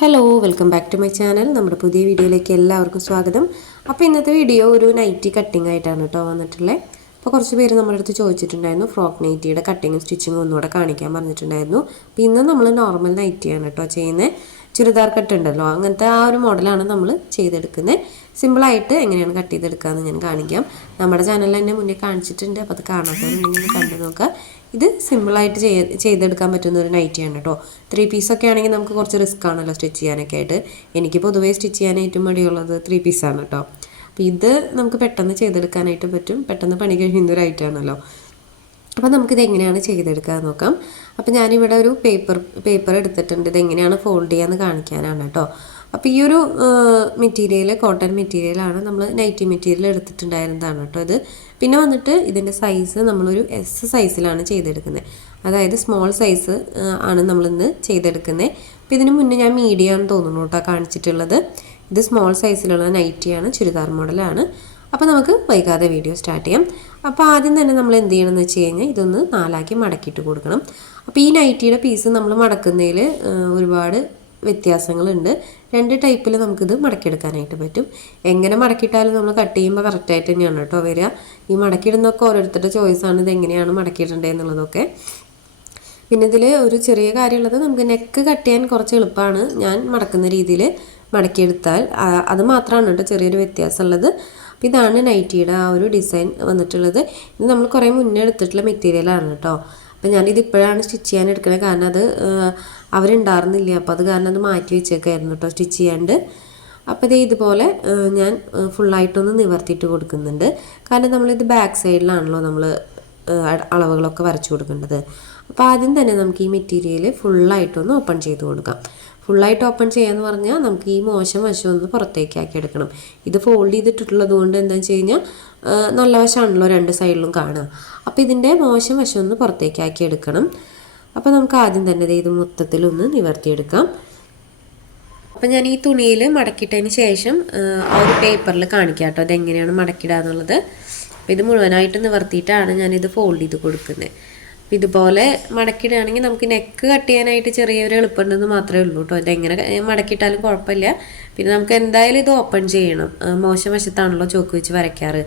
Hello welcome back to my channel. നമ്മുടെ പുതിയ വീഡിയോയിലേക്ക് എല്ലാവർക്കും സ്വാഗതം. അപ്പോൾ ഇന്നത്തെ വീഡിയോ ഒരു നൈറ്റി കട്ടിംഗ് ആയിട്ടാണ് കേട്ടോ വന്നിട്ടുള്ളത്. അപ്പോൾ കുറച്ച് പേര് നമ്മുടെ അടുത്ത് ചോദിച്ചിട്ടുണ്ടായിരുന്നു ഫ്രോക്ക് നൈറ്റിയുടെ കട്ടിങ്ങും സ്റ്റിച്ചിങ്ങും ഒന്നുകൂടെ കാണിക്കാൻ പറഞ്ഞിട്ടുണ്ടായിരുന്നു. അപ്പോൾ ഇന്ന് നമ്മൾ നോർമൽ നൈറ്റിയാണ് കേട്ടോ ചെയ്യുന്നത്. ചുരിദാർ കട്ട് ഉണ്ടല്ലോ, അങ്ങനത്തെ ആ ഒരു മോഡലാണ് നമ്മൾ ചെയ്തെടുക്കുന്നത്. സിമ്പിളായിട്ട് എങ്ങനെയാണ് കട്ട് ചെയ്തെടുക്കുകയെന്ന് ഞാൻ കാണിക്കാം. നമ്മുടെ ചാനലിൽ തന്നെ മുന്നേ കാണിച്ചിട്ടുണ്ട്, അപ്പോൾ അത് കാണാത്തവരുണ്ടെങ്കിൽ കണ്ടു നോക്കുക. ഇത് സിമ്പിളായിട്ട് ചെയ്തെടുക്കാൻ പറ്റുന്ന ഒരു നൈറ്റിയാണ് കേട്ടോ. 3 പീസൊക്കെ ആണെങ്കിൽ നമുക്ക് കുറച്ച് റിസ്ക് ആണല്ലോ സ്റ്റിച്ച് ചെയ്യാനൊക്കെ ആയിട്ട്. എനിക്ക് പൊതുവേ സ്റ്റിച്ച് ചെയ്യാൻ ഏറ്റവും മടിയുള്ളത് 3 പീസാണ് കേട്ടോ. അപ്പോൾ ഇത് നമുക്ക് പെട്ടെന്ന് ചെയ്തെടുക്കാനായിട്ട് പറ്റും. പെട്ടെന്ന് പണി കഴിയുന്ന ഒരു ഐറ്റമാണല്ലോ. അപ്പോൾ നമുക്കിത് എങ്ങനെയാണ് ചെയ്തെടുക്കാൻ നോക്കാം. അപ്പോൾ ഞാനിവിടെ ഒരു പേപ്പർ എടുത്തിട്ടുണ്ട്. ഇതെങ്ങനെയാണ് ഫോൾഡ് ചെയ്യാമെന്ന് കാണിക്കാനാണ് കേട്ടോ. അപ്പോൾ ഈ ഒരു മെറ്റീരിയൽ കോട്ടൺ മെറ്റീരിയലാണ്, നമ്മൾ നൈറ്റി മെറ്റീരിയൽ എടുത്തിട്ടുണ്ടായിരുന്നതാണ് കേട്ടോ ഇത്. പിന്നെ വന്നിട്ട് ഇതിൻ്റെ സൈസ് നമ്മളൊരു എസ് സൈസിലാണ് ചെയ്തെടുക്കുന്നത്. അതായത് സ്മോൾ സൈസ് ആണ് നമ്മളിന്ന് ചെയ്തെടുക്കുന്നത്. അപ്പോൾ ഇതിന് മുന്നേ ഞാൻ മീഡിയം ആണെന്ന് തോന്നുന്നു കേട്ടോ കാണിച്ചിട്ടുള്ളത്. ഇത് സ്മോൾ സൈസിലുള്ള നൈറ്റിയാണ്, ചുരിദാർ മോഡലാണ്. അപ്പോൾ നമുക്ക് വൈകാതെ വീഡിയോ സ്റ്റാർട്ട് ചെയ്യാം. അപ്പോൾ ആദ്യം തന്നെ നമ്മൾ എന്ത് ചെയ്യണമെന്ന് വെച്ച് കഴിഞ്ഞാൽ ഇതൊന്ന് 4ആക്കി മടക്കിയിട്ട് കൊടുക്കണം. അപ്പോൾ ഈ നൈറ്റിയുടെ പീസ് നമ്മൾ മടക്കുന്നതിൽ ഒരുപാട് വ്യത്യാസങ്ങളുണ്ട്. 2 ടൈപ്പിൽ നമുക്കിത് മടക്കിയെടുക്കാനായിട്ട് പറ്റും. എങ്ങനെ മടക്കിയിട്ടാലും നമ്മൾ കട്ട് ചെയ്യുമ്പോൾ കറക്റ്റായിട്ട് തന്നെയാണ് കേട്ടോ വരിക. ഈ മടക്കിയിടുന്നതൊക്കെ ഓരോരുത്തരുടെ ചോയ്സാണ്, ഇത് എങ്ങനെയാണ് മടക്കിയിടേണ്ടത് എന്നുള്ളതൊക്കെ. പിന്നെ ഇതിൽ ഒരു ചെറിയ കാര്യമുള്ളത്, നമുക്ക് നെക്ക് കട്ട് ചെയ്യാൻ കുറച്ച് എളുപ്പമാണ് ഞാൻ മടക്കുന്ന രീതിയിൽ മടക്കിയെടുത്താൽ. അത് മാത്രമാണ് കേട്ടോ ചെറിയൊരു വ്യത്യാസമുള്ളത്. അപ്പോൾ ഇതാണ് നൈറ്റിയുടെ ആ ഒരു ഡിസൈൻ വന്നിട്ടുള്ളത്. ഇത് നമ്മൾ കുറേ മുന്നേ എടുത്തിട്ടുള്ള മെറ്റീരിയലാണ് കേട്ടോ. അപ്പോൾ ഞാനിത് ഇപ്പോഴാണ് സ്റ്റിച്ച് ചെയ്യാൻ എടുക്കുന്നത്, കാരണം അത് അവരുണ്ടായിരുന്നില്ല. അപ്പോൾ അത് കാരണം അത് മാറ്റി വെച്ചേക്കായിരുന്നു കേട്ടോ സ്റ്റിച്ച് ചെയ്യാണ്ട്. അപ്പോൾ ഇത് ഇതുപോലെ ഞാൻ ഫുള്ളായിട്ടൊന്ന് നിവർത്തിയിട്ട് കൊടുക്കുന്നുണ്ട്. കാരണം നമ്മളിത് ബാക്ക് സൈഡിലാണല്ലോ നമ്മൾ അളവുകളൊക്കെ വരച്ചു കൊടുക്കേണ്ടത്. അപ്പോൾ ആദ്യം തന്നെ നമുക്ക് ഈ മെറ്റീരിയൽ ഫുള്ളായിട്ടൊന്ന് ഓപ്പൺ ചെയ്ത് കൊടുക്കാം. ഫുള്ളായിട്ട് ഓപ്പൺ ചെയ്യാന്ന് പറഞ്ഞാൽ നമുക്ക് ഈ മോശം വശം ഒന്ന് പുറത്തേക്ക് ആക്കി എടുക്കണം. ഇത് ഫോൾഡ് ചെയ്തിട്ടുള്ളത് കൊണ്ട് എന്താണെന്ന് വെച്ച് കഴിഞ്ഞാൽ നല്ല വശമാണല്ലോ 2 സൈഡിലും കാണുക. അപ്പോൾ ഇതിൻ്റെ മോശം വശം ഒന്ന് പുറത്തേക്ക് ആക്കി എടുക്കണം. അപ്പോൾ നമുക്ക് ആദ്യം തന്നെ ഇത് മൊത്തത്തിലൊന്ന് നിവർത്തിയെടുക്കാം. അപ്പോൾ ഞാൻ ഈ തുണിയിൽ മടക്കിയിട്ടതിന് ശേഷം ആ ഒരു പേപ്പറിൽ കാണിക്കാം കേട്ടോ അതെങ്ങനെയാണ് മടക്കിയിടുക എന്നുള്ളത്. അപ്പോൾ ഇത് മുഴുവനായിട്ട് നിവർത്തിയിട്ടാണ് ഞാനിത് ഫോൾഡ് ചെയ്ത് കൊടുക്കുന്നത്. അപ്പോൾ ഇതുപോലെ മടക്കിയിടുകയാണെങ്കിൽ നമുക്ക് നെക്ക് കട്ട് ചെയ്യാനായിട്ട് ചെറിയൊരു എളുപ്പമുണ്ടെന്ന് മാത്രമേ ഉള്ളൂ കേട്ടോ. ഇതെങ്ങനെ മടക്കിയിട്ടാലും കുഴപ്പമില്ല. പിന്നെ നമുക്ക് എന്തായാലും ഇത് ഓപ്പൺ ചെയ്യണം. മോശം വശത്താണല്ലോ ചോക്ക് വെച്ച് വരയ്ക്കാറ്.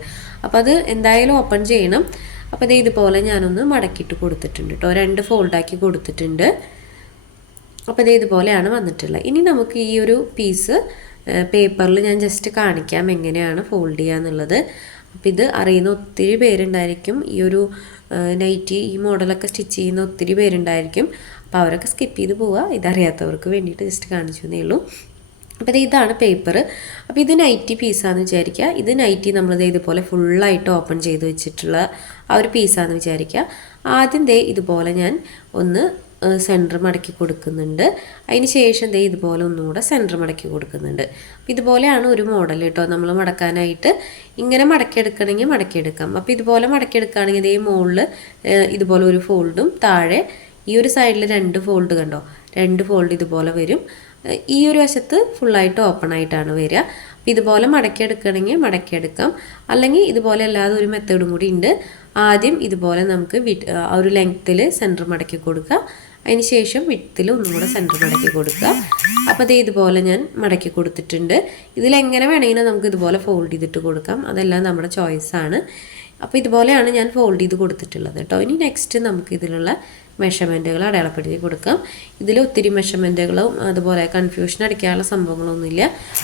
അപ്പോൾ അത് എന്തായാലും ഓപ്പൺ ചെയ്യണം. അപ്പോൾ ഇത് ഇതുപോലെ ഞാനൊന്ന് മടക്കിയിട്ട് കൊടുത്തിട്ടുണ്ട് കേട്ടോ. 2 ഫോൾഡാക്കി കൊടുത്തിട്ടുണ്ട്. അപ്പോൾ ഇത് ഇതുപോലെയാണ് വന്നിട്ടുള്ളത്. ഇനി നമുക്ക് ഈ ഒരു പീസ് പേപ്പറിൽ ഞാൻ ജസ്റ്റ് കാണിക്കാം എങ്ങനെയാണ് ഫോൾഡ് ചെയ്യുക എന്നുള്ളത്. അപ്പോൾ ഇത് അറിയുന്ന ഒത്തിരി പേരുണ്ടായിരിക്കും. ഈ ഒരു നൈറ്റി ഈ മോഡലൊക്കെ സ്റ്റിച്ച് ചെയ്യുന്ന ഒത്തിരി പേരുണ്ടായിരിക്കും. അപ്പോൾ അവരൊക്കെ സ്കിപ്പ് ചെയ്ത് പോവുക. ഇതറിയാത്തവർക്ക് വേണ്ടിയിട്ട് ജസ്റ്റ് കാണിച്ചു എന്നേ ഉള്ളൂ. അപ്പോൾ ഇതാണ് പേപ്പർ. അപ്പോൾ ഇത് നൈറ്റി പീസാണെന്ന് വിചാരിക്കുക. ഇത് നൈറ്റി നമ്മളിത് ഇതുപോലെ ഫുള്ളായിട്ട് ഓപ്പൺ ചെയ്ത് വെച്ചിട്ടുള്ള ആ ഒരു പീസാണെന്ന് വിചാരിക്കുക. ആദ്യം ഇതുപോലെ ഞാൻ ഒന്ന് സെൻറ്റർ മടക്കി കൊടുക്കുന്നുണ്ട്. അതിന് ശേഷം ഇതുപോലെ ഒന്നുകൂടെ സെൻറ്റർ മടക്കി കൊടുക്കുന്നുണ്ട്. അപ്പോൾ ഇതുപോലെയാണ് ഒരു മോഡൽ കേട്ടോ. നമ്മൾ മടക്കാനായിട്ട് ഇങ്ങനെ മടക്കിയെടുക്കണമെങ്കിൽ മടക്കിയെടുക്കാം. അപ്പോൾ ഇതുപോലെ മടക്കിയെടുക്കുകയാണെങ്കിൽ മുകളിൽ ഇതുപോലെ ഒരു ഫോൾഡും താഴെ ഈ ഒരു സൈഡിൽ 2 ഫോൾഡ് കണ്ടോ, 2 ഫോൾഡ് ഇതുപോലെ വരും. ഈ ഒരു വശത്ത് ഫുള്ളായിട്ട് ഓപ്പൺ ആയിട്ടാണ് വരിക. അപ്പോൾ ഇതുപോലെ മടക്കിയെടുക്കണമെങ്കിൽ മടക്കിയെടുക്കാം. അല്ലെങ്കിൽ ഇതുപോലെ അല്ലാതെ ഒരു മെത്തേഡും കൂടി ഉണ്ട്. ആദ്യം ഇതുപോലെ നമുക്ക് ആ ഒരു ലെങ്ത്തിൽ സെൻറ്റർ മടക്കി കൊടുക്കുക. അതിന് ശേഷം വിഡ്ത്തിൽ ഒന്നും കൂടെ സെൻറ്റർ മടക്കി കൊടുക്കുക. അപ്പോൾ ഇതുപോലെ ഞാൻ മടക്കി കൊടുത്തിട്ടുണ്ട്. ഇതിലെങ്ങനെ വേണമെങ്കിലും നമുക്ക് ഇതുപോലെ ഫോൾഡ് ചെയ്തിട്ട് കൊടുക്കാം. അതെല്ലാം നമ്മുടെ ചോയ്സാണ്. അപ്പോൾ ഇതുപോലെയാണ് ഞാൻ ഫോൾഡ് ചെയ്ത് കൊടുത്തിട്ടുള്ളത് കേട്ടോ. ഇനി നെക്സ്റ്റ് നമുക്ക് ഇതിലുള്ള മെഷർമെൻറ്റുകൾ അടയാളപ്പെടുത്തി കൊടുക്കാം. ഇതിൽ ഒത്തിരി മെഷർമെൻറ്റുകളും അതുപോലെ കൺഫ്യൂഷൻ അടിക്കാനുള്ള സംഭവങ്ങളൊന്നുമില്ല.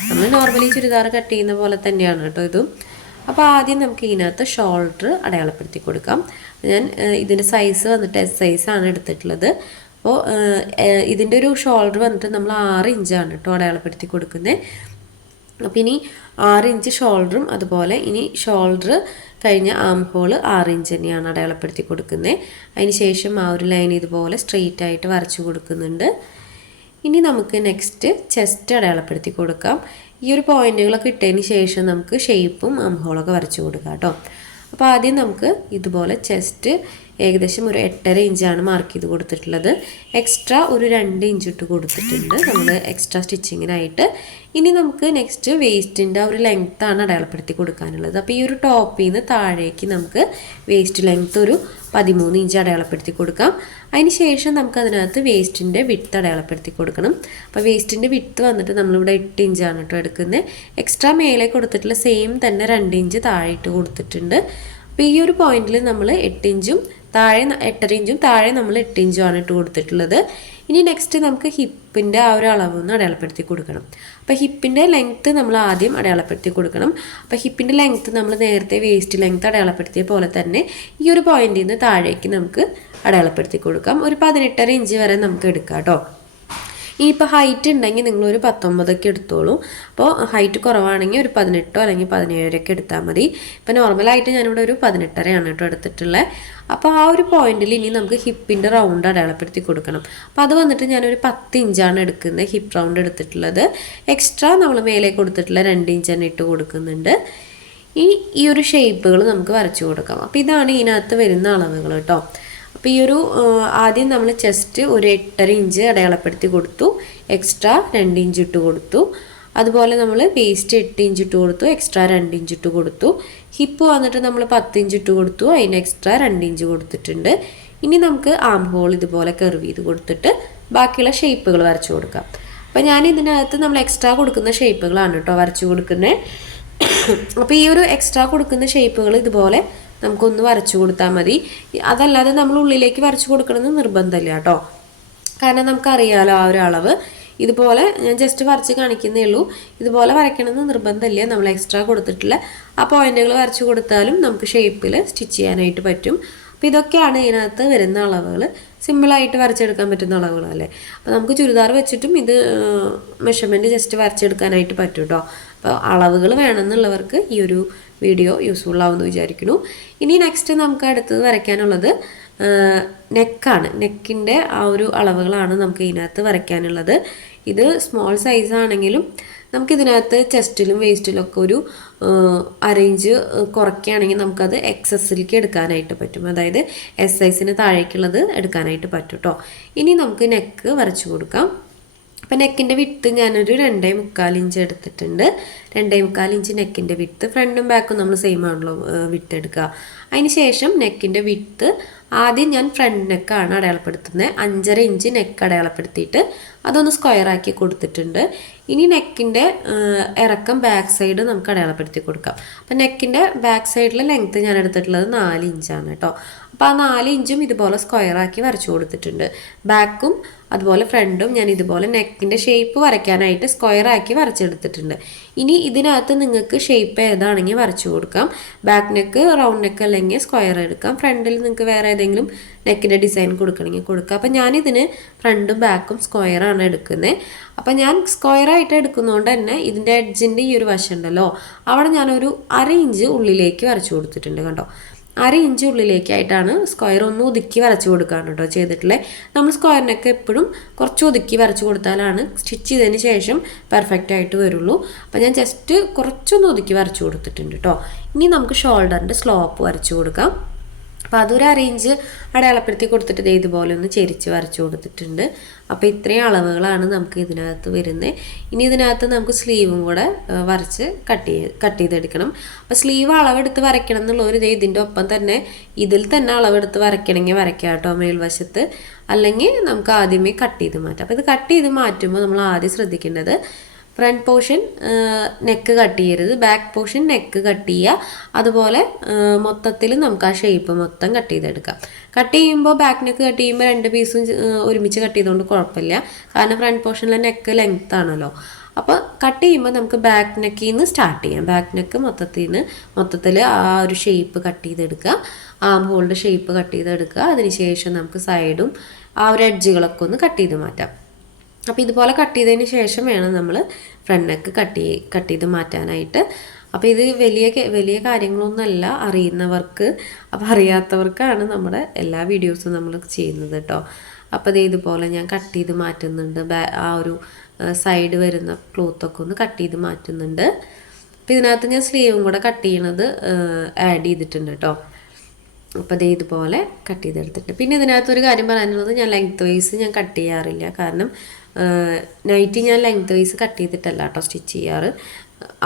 നമ്മൾ നോർമലി ചുരിദാർ കട്ട് ചെയ്യുന്ന പോലെ തന്നെയാണ് കേട്ടോ ഇതും. അപ്പോൾ ആദ്യം നമുക്ക് ഇതിനകത്ത് ഷോൾഡർ അടയാളപ്പെടുത്തി കൊടുക്കാം. ഞാൻ ഇതിൻ്റെ സൈസ് വന്നിട്ട് S സൈസാണ് എടുത്തിട്ടുള്ളത്. അപ്പോൾ ഇതിൻ്റെ ഒരു ഷോൾഡർ വന്നിട്ട് നമ്മൾ 6 ഇഞ്ചാണ് കേട്ടോ അടയാളപ്പെടുത്തി കൊടുക്കുന്നത്. അപ്പോൾ ഇനി 6 ഇഞ്ച് ഷോൾഡറും അതുപോലെ ഇനി ഷോൾഡർ കഴിഞ്ഞ ആം ഹോൾ 6 ഇഞ്ച് തന്നെയാണ് അടയാളപ്പെടുത്തി കൊടുക്കുന്നത്. അതിന് ശേഷം ആ ഒരു ലൈൻ ഇതുപോലെ സ്ട്രെയിറ്റ് ആയിട്ട് വരച്ചു കൊടുക്കുന്നുണ്ട്. ഇനി നമുക്ക് നെക്സ്റ്റ് ചെസ്റ്റ് അടയാളപ്പെടുത്തി കൊടുക്കാം. ഈ ഒരു പോയിന്റുകളൊക്കെ ഇട്ടതിന് ശേഷം നമുക്ക് ഷേപ്പും ആം ഹോളൊക്കെ വരച്ചു കൊടുക്കാം കേട്ടോ. അപ്പോൾ ആദ്യം നമുക്ക് ഇതുപോലെ ചെസ്റ്റ് ഏകദേശം ഒരു 8.5 ഇഞ്ചാണ് മാർക്ക് ചെയ്ത് കൊടുത്തിട്ടുള്ളത്. എക്സ്ട്രാ ഒരു 2 ഇഞ്ച് ഇട്ട് കൊടുത്തിട്ടുണ്ട് നമ്മൾ എക്സ്ട്രാ സ്റ്റിച്ചിങ്ങിനായിട്ട്. ഇനി നമുക്ക് നെക്സ്റ്റ് വേസ്റ്റിൻ്റെ ആ ഒരു ലെങ്ത്താണ് അടയാളപ്പെടുത്തി കൊടുക്കാനുള്ളത്. അപ്പോൾ ഈ ഒരു ടോപ്പിൽ നിന്ന് താഴേക്ക് നമുക്ക് വേസ്റ്റ് ലെങ്ത്ത് ഒരു 13 ഇഞ്ച് അടയാളപ്പെടുത്തി കൊടുക്കാം. അതിന് ശേഷം നമുക്ക് അതിനകത്ത് വേസ്റ്റിൻ്റെ വിഡ്ത്ത് അടയാളപ്പെടുത്തി കൊടുക്കണം. അപ്പോൾ വേസ്റ്റിൻ്റെ വിഡ്ത്ത് വന്നിട്ട് നമ്മളിവിടെ 8 ഇഞ്ചാണ് കേട്ടോ എടുക്കുന്നത്. എക്സ്ട്രാ മേലെ കൊടുത്തിട്ടുള്ള സെയിം തന്നെ 2 ഇഞ്ച് താഴെ ഇട്ട് കൊടുത്തിട്ടുണ്ട്. അപ്പോൾ ഈ ഒരു പോയിന്റിൽ നമ്മൾ 8 ഇഞ്ചും താഴെ 8.5 ഇഞ്ചും താഴെ നമ്മൾ 8 ഇഞ്ചുമാണ് ഇട്ട് കൊടുത്തിട്ടുള്ളത്. ഇനി നെക്സ്റ്റ് നമുക്ക് ഹിപ്പിൻ്റെ ആ ഒരു അളവൊന്ന് അടയാളപ്പെടുത്തി കൊടുക്കണം. അപ്പോൾ ഹിപ്പിൻ്റെ ലെങ്ത്ത് നമ്മൾ ആദ്യം അടയാളപ്പെടുത്തി കൊടുക്കണം. അപ്പോൾ ഹിപ്പിൻ്റെ ലെങ്ത്ത് നമ്മൾ നേരത്തെ വേസ്റ്റ് ലെങ്ത്ത് അടയാളപ്പെടുത്തിയ പോലെ തന്നെ ഈ ഒരു പോയിന്റിൽ നിന്ന് താഴേക്ക് നമുക്ക് അടയാളപ്പെടുത്തി കൊടുക്കാം. ഒരു 18.5 ഇഞ്ച് വരെ നമുക്ക് എടുക്കാം കേട്ടോ. ഇനിയിപ്പോൾ ഹൈറ്റ് ഉണ്ടെങ്കിൽ നിങ്ങളൊരു 19 എടുത്തോളൂ. അപ്പോൾ ഹൈറ്റ് കുറവാണെങ്കിൽ ഒരു 18 അല്ലെങ്കിൽ 17 എടുത്താൽ മതി. ഇപ്പോൾ നോർമലായിട്ട് ഞാനിവിടെ ഒരു 18.5 കേട്ടോ എടുത്തിട്ടുള്ളത്. അപ്പോൾ ആ ഒരു പോയിന്റിൽ ഇനി നമുക്ക് ഹിപ്പിൻ്റെ റൗണ്ട് അടയാളപ്പെടുത്തി കൊടുക്കണം. അപ്പോൾ അത് വന്നിട്ട് ഞാനൊരു 10 ഇഞ്ചാണ് എടുക്കുന്നത്, ഹിപ്പ് റൗണ്ട് എടുത്തിട്ടുള്ളത്. എക്സ്ട്രാ നമ്മൾ മേലെ കൊടുത്തിട്ടുള്ള 2 ഇഞ്ച് തന്നെ ഇട്ട് കൊടുക്കുന്നുണ്ട്. ഈ ഒരു ഷേപ്പുകൾ നമുക്ക് വരച്ചു കൊടുക്കാം. അപ്പോൾ ഇതാണ് ഇതിനകത്ത് വരുന്ന അളവുകൾ കേട്ടോ. അപ്പോൾ ഈ ഒരു ആദ്യം നമ്മൾ ചെസ്റ്റ് ഒരു 8.5 ഇഞ്ച് അടയാളപ്പെടുത്തി കൊടുത്തു, എക്സ്ട്രാ 2 ഇഞ്ച് ഇട്ട് കൊടുത്തു. അതുപോലെ നമ്മൾ വേസ്റ്റ് 8 ഇഞ്ച് ഇട്ട് കൊടുത്തു, എക്സ്ട്രാ 2 ഇഞ്ച് ഇട്ട് കൊടുത്തു. ഹിപ്പ് വന്നിട്ട് നമ്മൾ 10 ഇഞ്ച് ഇട്ട് കൊടുത്തു, അതിന് എക്സ്ട്രാ 2 ഇഞ്ച് കൊടുത്തിട്ടുണ്ട്. ഇനി നമുക്ക് ആം ഹോൾ ഇതുപോലെ കർവ് ചെയ്ത് കൊടുത്തിട്ട് ബാക്കിയുള്ള ഷേപ്പുകൾ വരച്ചു കൊടുക്കാം. അപ്പോൾ ഞാൻ ഇതിനകത്ത് നമ്മൾ എക്സ്ട്രാ കൊടുക്കുന്ന ഷേപ്പുകളാണ് കേട്ടോ വരച്ചു കൊടുക്കുന്നത്. അപ്പോൾ ഈ ഒരു എക്സ്ട്രാ കൊടുക്കുന്ന ഷേപ്പുകൾ ഇതുപോലെ നമുക്കൊന്ന് വരച്ചു കൊടുത്താൽ മതി. അതല്ലാതെ നമ്മൾ ഉള്ളിലേക്ക് വരച്ചു കൊടുക്കണമെന്ന് നിർബന്ധമില്ല കേട്ടോ. കാരണം നമുക്കറിയാമല്ലോ ആ ഒരു അളവ്. ഇതുപോലെ ഞാൻ ജസ്റ്റ് വരച്ച് കാണിക്കുന്നേ ഉള്ളൂ. ഇതുപോലെ വരയ്ക്കണമെന്ന് നിർബന്ധമില്ല. നമ്മൾ എക്സ്ട്രാ കൊടുത്തിട്ടുള്ള ആ പോയിന്റുകൾ വരച്ചു കൊടുത്താലും നമുക്ക് ഷേപ്പിൽ സ്റ്റിച്ച് ചെയ്യാനായിട്ട് പറ്റും. അപ്പോൾ ഇതൊക്കെയാണ് ഇതിനകത്ത് വരുന്ന അളവുകൾ. സിമ്പിളായിട്ട് വരച്ചെടുക്കാൻ പറ്റുന്ന അളവുകളല്ലേ. അപ്പോൾ നമുക്ക് ചുരിദാർ വെച്ചിട്ടും ഇത് മെഷർമെൻറ്റ് ജസ്റ്റ് വരച്ചെടുക്കാനായിട്ട് പറ്റും കേട്ടോ. അപ്പോൾ അളവുകൾ വേണമെന്നുള്ളവർക്ക് ഈ ഒരു വീഡിയോ യൂസ്ഫുൾ ആവുമെന്ന് വിചാരിക്കുന്നു. ഇനി നെക്സ്റ്റ് നമുക്ക് അടുത്തത് വരയ്ക്കാനുള്ളത് നെക്കാണ്. നെക്കിൻ്റെ ആ ഒരു അളവുകളാണ് നമുക്ക് ഇതിനകത്ത് വരയ്ക്കാനുള്ളത്. ഇത് സ്മോൾ സൈസ് ആണെങ്കിലും നമുക്കിതിനകത്ത് ചെസ്റ്റിലും വേസ്റ്റിലും ഒക്കെ ഒരു അറേഞ്ച് കുറയ്ക്കുകയാണെങ്കിൽ നമുക്കത് എക്സസിലേക്ക് എടുക്കാനായിട്ട് പറ്റും. അതായത് എസ് സൈസിന് താഴേക്കുള്ളത് എടുക്കാനായിട്ട് പറ്റും കേട്ടോ. ഇനി നമുക്ക് നെക്ക് വരച്ചു കൊടുക്കാം. അപ്പം നെക്കിൻ്റെ വിട്ട് ഞാനൊരു 2.25 ഇഞ്ച് എടുത്തിട്ടുണ്ട്. 2.25 ഇഞ്ച് നെക്കിൻ്റെ വിട്ട്. ഫ്രണ്ടും ബാക്കും നമ്മൾ സെയിം ആണല്ലോ വിട്ട് എടുക്കുക. അതിന് ശേഷം നെക്കിൻ്റെ വിട്ട് ആദ്യം ഞാൻ ഫ്രണ്ട് നെക്കാണ് അടയാളപ്പെടുത്തുന്നത്. 5.5 ഇഞ്ച് നെക്ക് അടയാളപ്പെടുത്തിയിട്ട് അതൊന്ന് സ്ക്വയറാക്കി കൊടുത്തിട്ടുണ്ട്. ഇനി നെക്കിൻ്റെ ഇറക്കം ബാക്ക് സൈഡ് നമുക്ക് അടയാളപ്പെടുത്തി കൊടുക്കാം. അപ്പം നെക്കിൻ്റെ ബാക്ക് സൈഡിലെ ലെങ്ത്ത് ഞാൻ എടുത്തിട്ടുള്ളത് 4 ഇഞ്ചാണ് കേട്ടോ. അപ്പോൾ ആ 4 ഇഞ്ചും ഇതുപോലെ സ്ക്വയറാക്കി വരച്ചു കൊടുത്തിട്ടുണ്ട്. ബാക്കും അതുപോലെ ഫ്രണ്ടും ഞാൻ ഇതുപോലെ നെക്കിൻ്റെ ഷേപ്പ് വരയ്ക്കാനായിട്ട് സ്ക്വയറാക്കി വരച്ചെടുത്തിട്ടുണ്ട്. ഇനി ഇതിനകത്ത് നിങ്ങൾക്ക് ഷേപ്പ് ഏതാണെങ്കിൽ വരച്ചു കൊടുക്കാം. ബാക്ക് നെക്ക്, റൗണ്ട് നെക്ക് അല്ലെങ്കിൽ സ്ക്വയർ എടുക്കാം. ഫ്രണ്ടിൽ നിങ്ങൾക്ക് വേറെ ഏതെങ്കിലും നെക്കിൻ്റെ ഡിസൈൻ കൊടുക്കണമെങ്കിൽ കൊടുക്കാം. അപ്പം ഞാനിതിന് ഫ്രണ്ടും ബാക്കും സ്ക്വയറാണ് എടുക്കുന്നത്. അപ്പം ഞാൻ സ്ക്വയറായിട്ട് എടുക്കുന്നതുകൊണ്ട് തന്നെ ഇതിൻ്റെ എഡ്ജിൻ്റെ ഈ ഒരു വശം ഉണ്ടല്ലോ, അവിടെ ഞാനൊരു 1/2 ഇഞ്ച് ഉള്ളിലേക്ക് വരച്ചു കൊടുത്തിട്ടുണ്ട് കണ്ടോ. 1/2 ഇഞ്ച് ഉള്ളിലേക്കായിട്ടാണ് സ്ക്വയർ ഒന്ന് ഒതുക്കി വരച്ചു കൊടുക്കുകയാണ് കേട്ടോ ചെയ്തിട്ടുള്ളത്. നമ്മൾ സ്ക്വയറിനൊക്കെ എപ്പോഴും കുറച്ച് ഒതുക്കി വരച്ചു കൊടുത്താലാണ് സ്റ്റിച്ച് ചെയ്തതിന് ശേഷം പെർഫെക്റ്റ് ആയിട്ട് വരുള്ളൂ. അപ്പോൾ ഞാൻ ജസ്റ്റ് കുറച്ചൊന്ന് ഒതുക്കി വരച്ചു കൊടുത്തിട്ടുണ്ട് കേട്ടോ. ഇനി നമുക്ക് ഷോൾഡറിൻ്റെ സ്ലോപ്പ് വരച്ചു കൊടുക്കാം. അപ്പോൾ അതൊരു 1/2 ഇഞ്ച് അടയാളപ്പെടുത്തി കൊടുത്തിട്ട് ഇതുപോലെ ഒന്ന് ചെരിച്ച് വരച്ചു കൊടുത്തിട്ടുണ്ട്. അപ്പോൾ ഇത്രയും അളവുകളാണ് നമുക്ക് ഇതിനകത്ത് വരുന്നത്. ഇനി ഇതിനകത്ത് നമുക്ക് സ്ലീവും കൂടെ വരച്ച് കട്ട് ചെയ്തെടുക്കണം. അപ്പോൾ സ്ലീവ് അളവെടുത്ത് വരയ്ക്കണം എന്നുള്ളൊരു ഇതിൻ്റെ ഒപ്പം തന്നെ ഇതിൽ തന്നെ അളവെടുത്ത് വരയ്ക്കണമെങ്കിൽ വരയ്ക്കാം കേട്ടോ മേൽവശത്ത്. അല്ലെങ്കിൽ നമുക്ക് ആദ്യമേ കട്ട് ചെയ്ത് മാറ്റാം. അപ്പോൾ ഇത് കട്ട് ചെയ്ത് മാറ്റുമ്പോൾ നമ്മൾ ആദ്യം ശ്രദ്ധിക്കേണ്ടത് ഫ്രണ്ട് പോർഷൻ നെക്ക് കട്ട് ചെയ്യരുത്, ബാക്ക് പോർഷൻ നെക്ക് കട്ട് ചെയ്യുക. അതുപോലെ മൊത്തത്തിൽ നമുക്ക് ആ ഷേപ്പ് മൊത്തം കട്ട് ചെയ്തെടുക്കാം. കട്ട് ചെയ്യുമ്പോൾ ബാക്ക് നെക്ക് കട്ട് ചെയ്യുമ്പോൾ 2 പീസും ഒരുമിച്ച് കട്ട് ചെയ്തുകൊണ്ട് കുഴപ്പമില്ല. കാരണം ഫ്രണ്ട് പോർഷനിലെ നെക്ക് ലെങ്ത് ആണല്ലോ. അപ്പോൾ കട്ട് ചെയ്യുമ്പോൾ നമുക്ക് ബാക്ക് നെക്കിൽ നിന്ന് സ്റ്റാർട്ട് ചെയ്യാം. ബാക്ക് നെക്ക് മൊത്തത്തിൽ ആ ഒരു ഷേപ്പ് കട്ട് ചെയ്തെടുക്കുക. ആം ഹോളിൻ്റെ ഷേപ്പ് കട്ട് ചെയ്തെടുക്കുക. അതിനുശേഷം നമുക്ക് സൈഡും ആ ഒരു എഡ്ജുകളൊക്കെ ഒന്ന് കട്ട് ചെയ്ത് മാറ്റാം. അപ്പോൾ ഇതുപോലെ കട്ട് ചെയ്തതിന് ശേഷം വേണം നമ്മൾ ഫ്രണ്ട് നെക്ക് കട്ട് ചെയ്ത് മാറ്റാനായിട്ട്. അപ്പോൾ ഇത് വലിയ കാര്യങ്ങളൊന്നുമല്ല അറിയുന്നവർക്ക്. അപ്പോൾ അറിയാത്തവർക്കാണ് നമ്മുടെ എല്ലാ വീഡിയോസും നമ്മൾ ചെയ്യുന്നത് കേട്ടോ. അപ്പോൾ ഇതുപോലെ ഞാൻ കട്ട് ചെയ്ത് മാറ്റുന്നുണ്ട്. ആ ഒരു സൈഡ് വരുന്ന ക്ലോത്തൊക്കെ ഒന്ന് കട്ട് ചെയ്ത് മാറ്റുന്നുണ്ട്. അപ്പോൾ ഇതിനകത്ത് ഞാൻ സ്ലീവും കൂടെ കട്ട് ചെയ്യണത് ആഡ് ചെയ്തിട്ടുണ്ട് കേട്ടോ. അപ്പോൾ ദേ ഇതുപോലെ കട്ട് ചെയ്തെടുത്തിട്ടുണ്ട്. പിന്നെ ഇതിനകത്തൊരു കാര്യം പറയാനുള്ളത്, ഞാൻ ലെങ്ത് വൈസ് ഞാൻ കട്ട് ചെയ്യാറില്ല. കാരണം നൈറ്റി ഞാൻ ലെങ്ത് വൈസ് കട്ട് ചെയ്തിട്ടല്ല കേട്ടോ സ്റ്റിച്ച് ചെയ്യാറ്.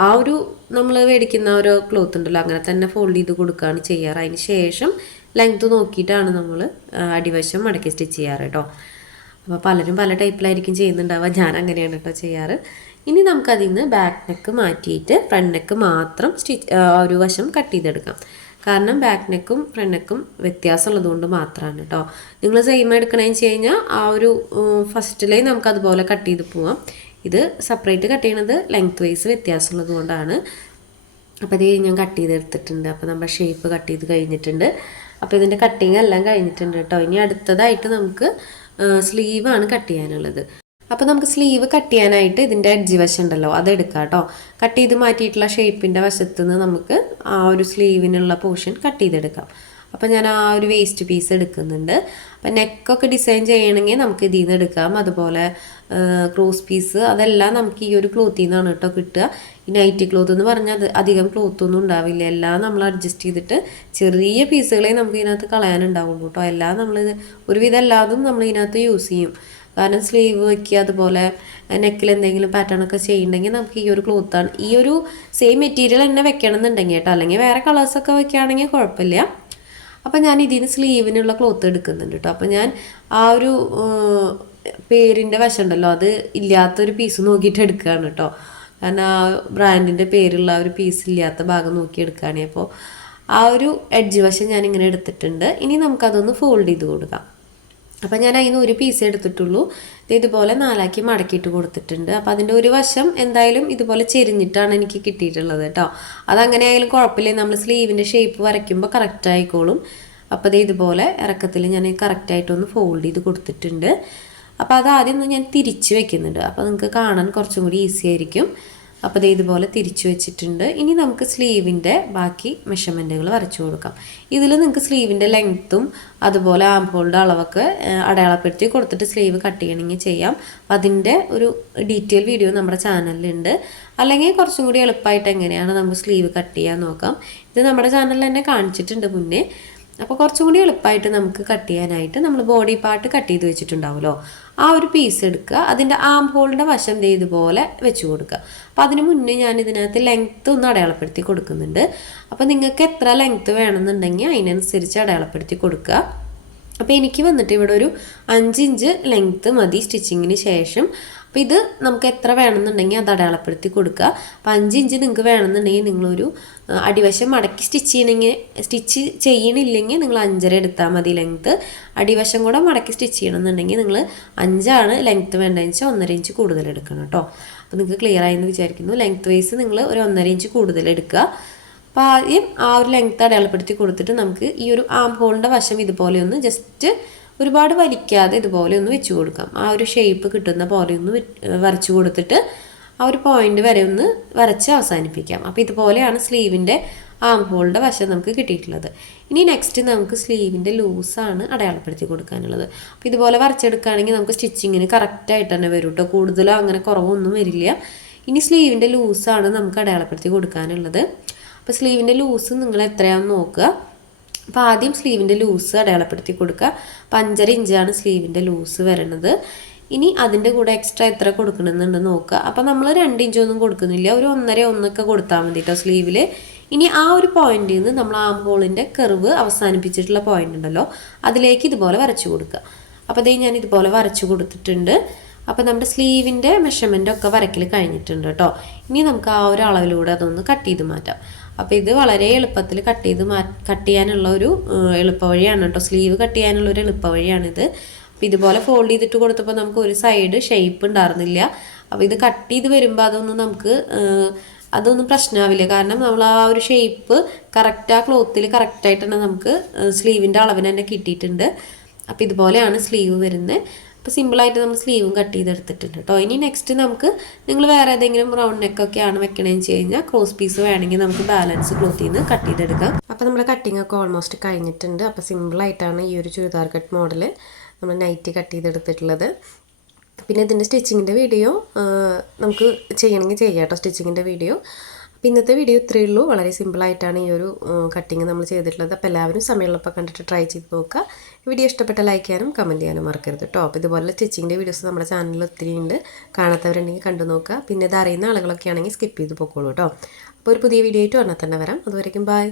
ആ ഒരു നമ്മൾ മേടിക്കുന്ന ഒരു ക്ലോത്ത് ഉണ്ടല്ലോ, അങ്ങനെ തന്നെ ഫോൾഡ് ചെയ്ത് കൊടുക്കുകയാണ് ചെയ്യാറ്. അതിന് ശേഷം ലെങ്ത് നോക്കിയിട്ടാണ് നമ്മൾ അടിവശം മടക്കി സ്റ്റിച്ച് ചെയ്യാറ് കേട്ടോ. അപ്പോൾ പലരും പല ടൈപ്പിലായിരിക്കും ചെയ്യുന്നുണ്ടാവുക, ഞാൻ അങ്ങനെയാണ് കേട്ടോ ചെയ്യാറ്. ഇനി നമുക്കതിൽ നിന്ന് ബാക്ക് നെക്ക് മാറ്റിയിട്ട് ഫ്രണ്ട് നെക്ക് മാത്രം ഒരു വശം കട്ട് ചെയ്തെടുക്കാം. കാരണം ബാക്ക് നെക്കും ഫ്രണ്ട് നെക്കും വ്യത്യാസമുള്ളത് കൊണ്ട് മാത്രമാണ് കേട്ടോ. നിങ്ങൾ സെയിം എടുക്കണമെന്ന് വെച്ച് കഴിഞ്ഞാൽ ആ ഒരു ഫസ്റ്റിലേ നമുക്കതുപോലെ കട്ട് ചെയ്ത് പോവാം. ഇത് സെപ്പറേറ്റ് കട്ട് ചെയ്യണത് ലെങ്ത് വൈസ് വ്യത്യാസമുള്ളത് കൊണ്ടാണ്. അപ്പോൾ ഇത് ഞാൻ കട്ട് ചെയ്തെടുത്തിട്ടുണ്ട്. അപ്പോൾ നമ്മുടെ ഷേപ്പ് കട്ട് ചെയ്ത് കഴിഞ്ഞിട്ടുണ്ട്. അപ്പോൾ ഇതിൻ്റെ കട്ടിങ് എല്ലാം കഴിഞ്ഞിട്ടുണ്ട് കേട്ടോ. ഇനി അടുത്തതായിട്ട് നമുക്ക് സ്ലീവാണ് കട്ട് ചെയ്യാനുള്ളത്. അപ്പോൾ നമുക്ക് സ്ലീവ് കട്ട് ചെയ്യാനായിട്ട് ഇതിൻ്റെ എഡ്ജ് വശം ഉണ്ടല്ലോ അതെടുക്കാം കേട്ടോ. കട്ട് ചെയ്ത് മാറ്റിയിട്ടുള്ള ഷേപ്പിൻ്റെ വശത്ത് നിന്ന് നമുക്ക് ആ ഒരു സ്ലീവിനുള്ള പോർഷൻ കട്ട് ചെയ്തെടുക്കാം. അപ്പോൾ ഞാൻ ആ ഒരു വേസ്റ്റ് പീസ് എടുക്കുന്നുണ്ട്. അപ്പം നെക്കൊക്കെ ഡിസൈൻ ചെയ്യണമെങ്കിൽ നമുക്ക് ഇതിൽ നിന്ന് എടുക്കാം. അതുപോലെ ക്രോസ് പീസ് അതെല്ലാം നമുക്ക് ഈ ഒരു ക്ലോത്തിൽ നിന്നാണ് കേട്ടോ കിട്ടുക. ഈ നൈറ്റി ക്ലോത്ത് എന്ന് പറഞ്ഞാൽ അത് അധികം ക്ലോത്തൊന്നും ഉണ്ടാവില്ല. എല്ലാം നമ്മൾ അഡ്ജസ്റ്റ് ചെയ്തിട്ട് ചെറിയ പീസുകളെ നമുക്ക് ഇതിനകത്ത് കളയാനുണ്ടാവുള്ളൂ കേട്ടോ. എല്ലാം നമ്മളിത് ഒരുവിധം എല്ലാതും നമ്മൾ ഇതിനകത്ത് യൂസ് ചെയ്യും. കാരണം സ്ലീവ് വയ്ക്കുക, അതുപോലെ നെക്കിൽ എന്തെങ്കിലും പാറ്റേൺ ഒക്കെ ചെയ്യുന്നുണ്ടെങ്കിൽ നമുക്ക് ഈ ഒരു ക്ലോത്താണ്, ഈ ഒരു സെയിം മെറ്റീരിയൽ തന്നെ വെക്കണം എന്നുണ്ടെങ്കിൽ കേട്ടോ. അല്ലെങ്കിൽ വേറെ കളേഴ്സൊക്കെ വെക്കുകയാണെങ്കിൽ കുഴപ്പമില്ല. അപ്പം ഞാൻ ഇതിന് സ്ലീവിനുള്ള ക്ലോത്ത് എടുക്കുന്നുണ്ട് കേട്ടോ. അപ്പം ഞാൻ ആ ഒരു പേരിൻ്റെ വശം ഉണ്ടല്ലോ അത് ഇല്ലാത്തൊരു പീസ് നോക്കിയിട്ട് എടുക്കുകയാണ് കേട്ടോ. കാരണം ആ ബ്രാൻഡിൻ്റെ പേരുള്ള ഒരു പീസ് ഇല്ലാത്ത ഭാഗം നോക്കി എടുക്കുകയാണ്. അപ്പോൾ ആ ഒരു എഡ്ജ് വശം ഞാനിങ്ങനെ എടുത്തിട്ടുണ്ട്. ഇനി നമുക്കതൊന്ന് ഫോൾഡ് ചെയ്ത് കൊടുക്കാം. അപ്പം ഞാൻ അതിന് ഒരു പീസ് എടുത്തിട്ടുള്ളൂ. ഇതുപോലെ നാലാക്കി മടക്കിയിട്ട് കൊടുത്തിട്ടുണ്ട്. അപ്പോൾ അതിൻ്റെ ഒരു വശം എന്തായാലും ഇതുപോലെ ചെരിഞ്ഞിട്ടാണ് എനിക്ക് കിട്ടിയിട്ടുള്ളത് കേട്ടോ. അതങ്ങനെ ആയാലും കുഴപ്പമില്ല, നമ്മൾ സ്ലീവിൻ്റെ ഷേപ്പ് വരയ്ക്കുമ്പോൾ കറക്റ്റ് ആയിക്കോളും. അപ്പോൾ ഇതുപോലെ ഇറക്കത്തിൽ ഞാൻ കറക്റ്റായിട്ടൊന്ന് ഫോൾഡ് ചെയ്ത് കൊടുത്തിട്ടുണ്ട്. അപ്പോൾ അത് ആദ്യം ഒന്ന് ഞാൻ തിരിച്ച് വെക്കുന്നുണ്ട്. അപ്പോൾ നിങ്ങൾക്ക് കാണാൻ കുറച്ചും കൂടി ഈസി ആയിരിക്കും. അപ്പോൾ ഇതുപോലെ തിരിച്ചു വെച്ചിട്ടുണ്ട്. ഇനി നമുക്ക് സ്ലീവിൻ്റെ ബാക്കി മെഷർമെൻറ്റുകൾ വരച്ചു കൊടുക്കാം. ഇതിൽ നിങ്ങൾക്ക് സ്ലീവിൻ്റെ ലെങ്ത്തും അതുപോലെ ആം ഹോളിൻ്റെ അളവൊക്കെ അടയാളപ്പെടുത്തി കൊടുത്തിട്ട് സ്ലീവ് കട്ട് ചെയ്യണമെങ്കിൽ ചെയ്യാം. അപ്പം അതിൻ്റെ ഒരു ഡീറ്റെയിൽ വീഡിയോ നമ്മുടെ ചാനലിലുണ്ട്. അല്ലെങ്കിൽ കുറച്ചും കൂടി എളുപ്പമായിട്ട് എങ്ങനെയാണ് നമുക്ക് സ്ലീവ് കട്ട് ചെയ്യാൻ നോക്കാം. ഇത് നമ്മുടെ ചാനലിൽ തന്നെ കാണിച്ചിട്ടുണ്ട് മുന്നേ. അപ്പോൾ കുറച്ചും കൂടി എളുപ്പമായിട്ട് നമുക്ക് കട്ട് ചെയ്യാനായിട്ട് നമ്മൾ ബോഡി പാർട്ട് കട്ട് ചെയ്ത് വെച്ചിട്ടുണ്ടാവുമല്ലോ, ആ ഒരു പീസ് എടുക്കുക. അതിൻ്റെ ആം ഹോളിൻ്റെ വശം ഇതുപോലെ വെച്ച് കൊടുക്കുക. അപ്പോൾ അതിന് മുന്നേ ഞാൻ ഇതിനകത്ത് ലെങ്ത്ത് ഒന്ന് അടയാളപ്പെടുത്തി കൊടുക്കുന്നുണ്ട്. അപ്പോൾ നിങ്ങൾക്ക് എത്ര ലെങ്ത്ത് വേണമെന്നുണ്ടെങ്കിൽ അതിനനുസരിച്ച് അടയാളപ്പെടുത്തി കൊടുക്കുക. അപ്പോൾ എനിക്ക് വന്നിട്ട് ഇവിടെ ഒരു 5 ഇഞ്ച് ലെങ്ത്ത് മതി സ്റ്റിച്ചിങ്ങിന് ശേഷം. അപ്പോൾ ഇത് നമുക്ക് എത്ര വേണമെന്നുണ്ടെങ്കിൽ അത് അടയാളപ്പെടുത്തി കൊടുക്കുക. അപ്പോൾ 5 ഇഞ്ച് നിങ്ങൾക്ക് വേണമെന്നുണ്ടെങ്കിൽ നിങ്ങളൊരു അടിവശം മടക്കി സ്റ്റിച്ച് ചെയ്യണില്ലെങ്കിൽ നിങ്ങൾ 5.5 എടുത്താൽ മതി ലെങ്ത്ത്. അടിവശം കൂടെ മടക്കി സ്റ്റിച്ച് ചെയ്യണമെന്നുണ്ടെങ്കിൽ നിങ്ങൾ 5 ലെങ്ത്ത് വേണ്ടതെന്ന് വെച്ചാൽ 1.5 ഇഞ്ച് കൂടുതൽ എടുക്കണം കേട്ടോ. അപ്പോൾ നിങ്ങൾക്ക് ക്ലിയർ ആയെന്ന് വിചാരിക്കുന്നു. ലെങ്ത്ത് വൈസ് നിങ്ങൾ ഒരു 1.5 ഇഞ്ച് കൂടുതൽ എടുക്കുക. അപ്പോൾ ആദ്യം ആ ഒരു ലെങ്ത്ത് അടയാളപ്പെടുത്തി കൊടുത്തിട്ട് നമുക്ക് ഈ ഒരു ആം ഹോളിൻ്റെ വശം ഇതുപോലെ ഒന്ന് ജസ്റ്റ് ഒരുപാട് വലിക്കാതെ ഇതുപോലെ ഒന്ന് വെച്ച് കൊടുക്കാം. ആ ഒരു ഷേപ്പ് കിട്ടുന്ന പോലെ ഒന്ന് വരച്ച് കൊടുത്തിട്ട് ആ ഒരു പോയിന്റ് വരെ ഒന്ന് വരച്ച് അവസാനിപ്പിക്കാം. അപ്പോൾ ഇതുപോലെയാണ് സ്ലീവിൻ്റെ ആം ഹോളിൻ്റെ വശം നമുക്ക് കിട്ടിയിട്ടുള്ളത്. ഇനി നെക്സ്റ്റ് നമുക്ക് സ്ലീവിൻ്റെ ലൂസാണ് അടയാളപ്പെടുത്തി കൊടുക്കാനുള്ളത്. അപ്പോൾ ഇതുപോലെ വരച്ചെടുക്കുകയാണെങ്കിൽ നമുക്ക് സ്റ്റിച്ചിങ്ങിന് കറക്റ്റായിട്ട് തന്നെ വരും കേട്ടോ. കൂടുതലോ അങ്ങനെ കുറവൊന്നും വരില്ല. ഇനി സ്ലീവിൻ്റെ ലൂസാണ് നമുക്ക് അടയാളപ്പെടുത്തി കൊടുക്കാനുള്ളത്. അപ്പോൾ സ്ലീവിൻ്റെ ലൂസ് നിങ്ങൾ എത്രയാണെന്ന് നോക്കുക. അപ്പോൾ ആദ്യം സ്ലീവിൻ്റെ ലൂസ് അടയാളപ്പെടുത്തി കൊടുക്കുക. 5.5 ഇഞ്ചാണ് സ്ലീവിൻ്റെ ലൂസ് വരുന്നത്. ഇനി അതിൻ്റെ കൂടെ എക്സ്ട്രാ എത്ര കൊടുക്കണമെന്നുണ്ട് നോക്കുക. അപ്പോൾ നമ്മൾ 2 ഇഞ്ചൊന്നും കൊടുക്കുന്നില്ല, ഒരു 1.5 കൊടുത്താൽ മതി കേട്ടോ സ്ലീവിൽ. ഇനി ആ ഒരു പോയിന്റിൽ നിന്ന് നമ്മൾ ആം ഹോളിൻ്റെ കർവ് അവസാനിപ്പിച്ചിട്ടുള്ള പോയിന്റ് ഉണ്ടല്ലോ അതിലേക്ക് ഇതുപോലെ വരച്ചു കൊടുക്കുക. അപ്പോൾ ഞാൻ ഇതുപോലെ വരച്ചു കൊടുത്തിട്ടുണ്ട്. അപ്പോൾ നമ്മുടെ സ്ലീവിൻ്റെ മെഷർമെൻ്റ് ഒക്കെ വരയ്ക്കൽ കഴിഞ്ഞിട്ടുണ്ട് കേട്ടോ. ഇനി നമുക്ക് ആ ഒരു അളവിലൂടെ അതൊന്ന് കട്ട് ചെയ്ത് മാറ്റാം. അപ്പോൾ ഇത് വളരെ എളുപ്പത്തിൽ കട്ട് ചെയ്യാനുള്ള ഒരു എളുപ്പവഴിയാണ് കേട്ടോ. സ്ലീവ് കട്ട് ചെയ്യാനുള്ള ഒരു എളുപ്പവഴിയാണിത്. അപ്പോൾ ഇതുപോലെ ഫോൾഡ് ചെയ്തിട്ട് കൊടുത്തപ്പോൾ നമുക്ക് ഒരു സൈഡ് ഷേപ്പ് ഉണ്ടായിരുന്നില്ല. അപ്പോൾ ഇത് കട്ട് ചെയ്ത് വരുമ്പോൾ അതൊന്നും പ്രശ്നമാവില്ല. കാരണം നമ്മൾ ആ ഒരു ഷേപ്പ് കറക്റ്റ് ആ ക്ലോത്തിൽ കറക്റ്റായിട്ട് തന്നെ നമുക്ക് സ്ലീവിൻ്റെ അളവിന് തന്നെ കിട്ടിയിട്ടുണ്ട്. അപ്പോൾ ഇതുപോലെയാണ് സ്ലീവ് വരുന്നത്. അപ്പോൾ സിമ്പിളായിട്ട് നമ്മൾ സ്ലീവും കട്ട് ചെയ്തെടുത്തിട്ടുണ്ട് കേട്ടോ. ഇനി നെക്സ്റ്റ് നമുക്ക് നിങ്ങൾ വേറെ ഏതെങ്കിലും റൗണ്ട് നെക്കൊക്കെയാണ് വെക്കണമെന്ന് വെച്ച് കഴിഞ്ഞാൽ ക്രോസ് പീസ് വേണമെങ്കിൽ നമുക്ക് ബാലൻസ് ക്ലോത്തിൽ നിന്ന് കട്ട് ചെയ്തെടുക്കാം. അപ്പോൾ നമ്മുടെ കട്ടിങ് ഒക്കെ ഓൾമോസ്റ്റ് കഴിഞ്ഞിട്ടുണ്ട്. അപ്പോൾ സിമ്പിളായിട്ടാണ് ഈ ഒരു ചുരിദാർ കട്ട് മോഡൽ നമ്മൾ നൈറ്റ് കട്ട് ചെയ്തെടുത്തിട്ടുള്ളത്. പിന്നെ ഇതിൻ്റെ സ്റ്റിച്ചിങ്ങിൻ്റെ വീഡിയോ നമുക്ക് ചെയ്യണമെങ്കിൽ ചെയ്യാം കേട്ടോ, സ്റ്റിച്ചിങ്ങിൻ്റെ വീഡിയോ. അപ്പോൾ ഇന്നത്തെ വീഡിയോ ഇത്രയേ ഉള്ളൂ. വളരെ സിമ്പിളായിട്ടാണ് ഈ ഒരു കട്ടിങ് നമ്മൾ ചെയ്തിട്ടുള്ളത്. അപ്പോൾ എല്ലാവരും സമയമുള്ളപ്പോൾ കണ്ടിട്ട് ട്രൈ ചെയ്ത് നോക്കുക. വീഡിയോ ഇഷ്ടപ്പെട്ട ലൈക്ക് ചെയ്യാനും കമൻറ്റ് ചെയ്യാനും മറക്കരുത് കേട്ടോ. അപ്പോൾ ഇതുപോലെ സ്റ്റിച്ചിങ്ങിൻ്റെ വീഡിയോസ് നമ്മുടെ ചാനലിൽ ഒത്തിരി ഉണ്ട്. കാണാത്തവരുണ്ടെങ്കിൽ കണ്ടു നോക്കുക. പിന്നെ ഇത് അറിയുന്ന ആളുകളൊക്കെ ആണെങ്കിൽ സ്കിപ്പ് ചെയ്ത് പോയിക്കോളൂ കേട്ടോ. അപ്പോൾ ഒരു പുതിയ വീഡിയോ ആയിട്ട് വന്നാൽ തന്നെ വരാം. അതുവരേക്കും ബൈ.